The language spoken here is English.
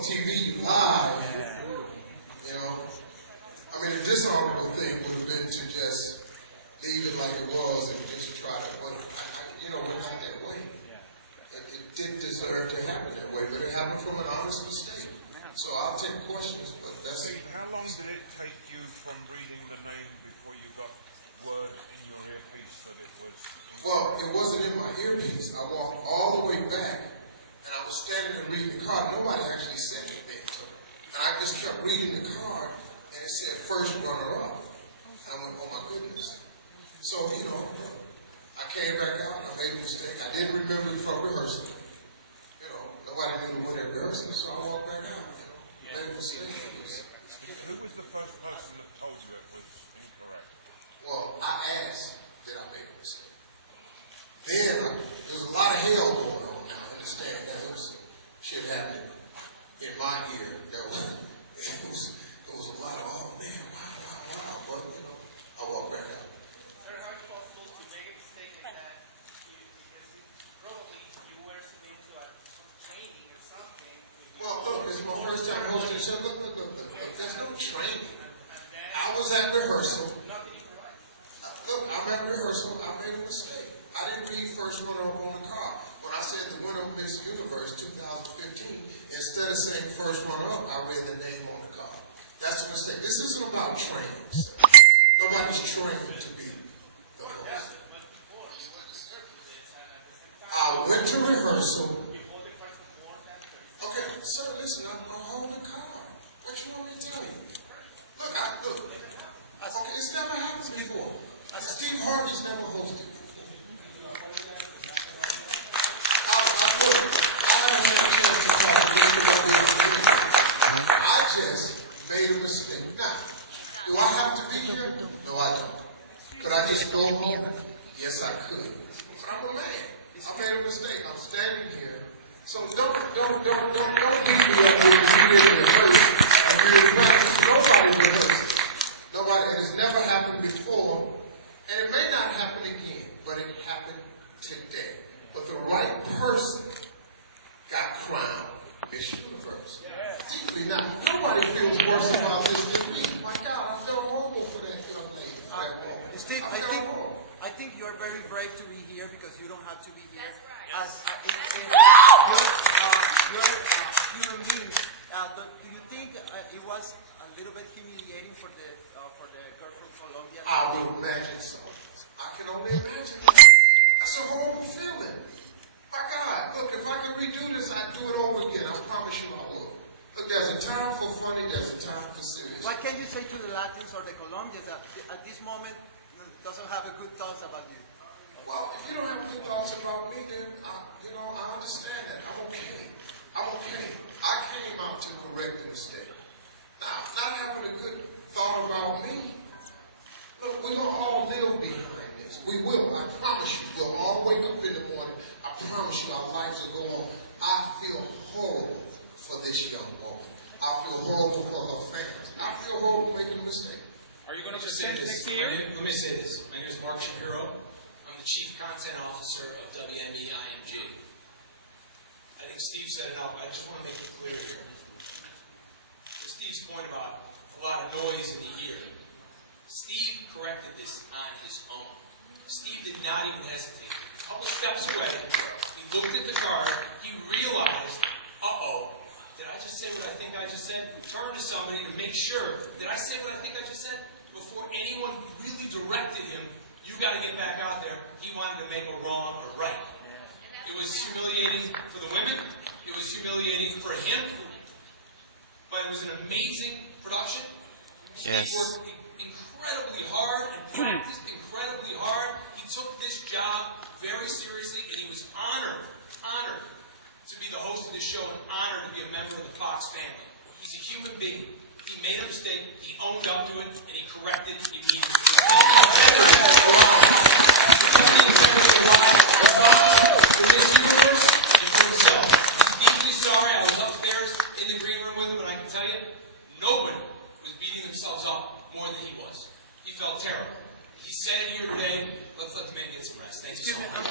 on TV, you lie. You know? I mean, the dishonorable thing would have been to just leave it like it was and just try to, but we're not that way. It did deserve to happen that way, but it happened from an honest mistake. So I'll take questions, but that's it. How long did it take you from reading the name before you got word in your earpiece that it was? Well, it wasn't in my earpiece. I walked all the way back, and I was standing and reading the card. Nobody actually said anything to me. And I just kept reading the card, and it said first runner-up. And I went, oh my goodness. So, I came back out, I made a mistake. I didn't remember it from rehearsal. Nobody knew what they were rehearsing, so I walked back out. Made a mistake. Who was the first person that told you it was incorrect? Well, I asked, did I make a mistake? Then, there was a lot of hell going on now. Understand that there was shit happening in my ear. There was a lot of, oh man, wow. But, I walked back out. Sir, how is it possible to make a mistake like that? Probably you were submitted to a training or something. Well, look, this is my first time hosting a show. Look. There's no training. I was at rehearsal. Nothing improvised. Look, I'm at rehearsal. I made a mistake. I didn't read first runner-up on the card. When I said the winner of Miss Universe 2015, instead of saying first runner-up, I read the name on the card. That's a mistake. This isn't about training. Nobody's trained to be the host. I went to rehearsal. Okay, sir, listen, I'm holding the card. What you want me to tell you? Look. Okay, it's never happened before. Steve Harvey's never hosted. I just made a mistake. Now, do I have to be here? No, I don't. Could I just go home? Yes, I could. But I'm a man. I made a mistake. I'm standing here. So don't beat me up with you didn't rehearse and really practice. Nobody rehearsed. Nobody. It has never happened before, and it may not happen again, but it happened today. But the right person got crowned Miss Universe. Deeply now. Nobody feels worse about this than me. My God, I feel horrible for that young lady. Steve, I think you are very brave to be here because you don't have to be here. That's right. You're human being. Do you think it was a little bit humiliating for the girl from Colombia? I would imagine so. I can only imagine. That's a horrible feeling. My God, look, if I could redo this, I'd do it over again. I promise you I would. Look, there's a time for funny, there's a time for serious. What can you say to the Latins or the Colombians that at this moment doesn't have a good thoughts about you? Well, if you don't have good thoughts about me, then I understand that. I'm okay. I came out to correct the mistake. Now, not having a good thought about me, look, we're going to all live behind this. We will. I promise you. We'll all wake up in the morning. I promise you our lives will go on. I feel horrible for this young woman. I feel horrible for her family. I feel horrible making a mistake. Are you going to present next year? Let me say this. My name is Mark Shapiro. I'm the Chief Content Officer of WME IMG. I think Steve said it enough. I just want to make it clear here. Steve's point about a lot of noise in the ear. Steve corrected this on his own. Steve did not even hesitate. A couple steps away, he looked at the card, he realized, did I just say what I think I just said? Turned to somebody to make sure, did I say what I think I just said? Before anyone really directed him, you got to get back out there. He wanted to make a wrong a right. It was humiliating for the women. It was humiliating for him. But it was an amazing production. Steve worked incredibly hard and practiced incredibly hard. He took this job very seriously, and he was honored to be the host of this show and honored to be a member of the Fox family. He's a human being. He made a mistake, he owned up to it, and he corrected it immediately. For this universe and for himself. He's deeply sorry. I was upstairs in the green room with him, and I can tell you, nobody was beating themselves up more than he was. He felt terrible. He said here today, let's let the man get some rest. Thank you so much.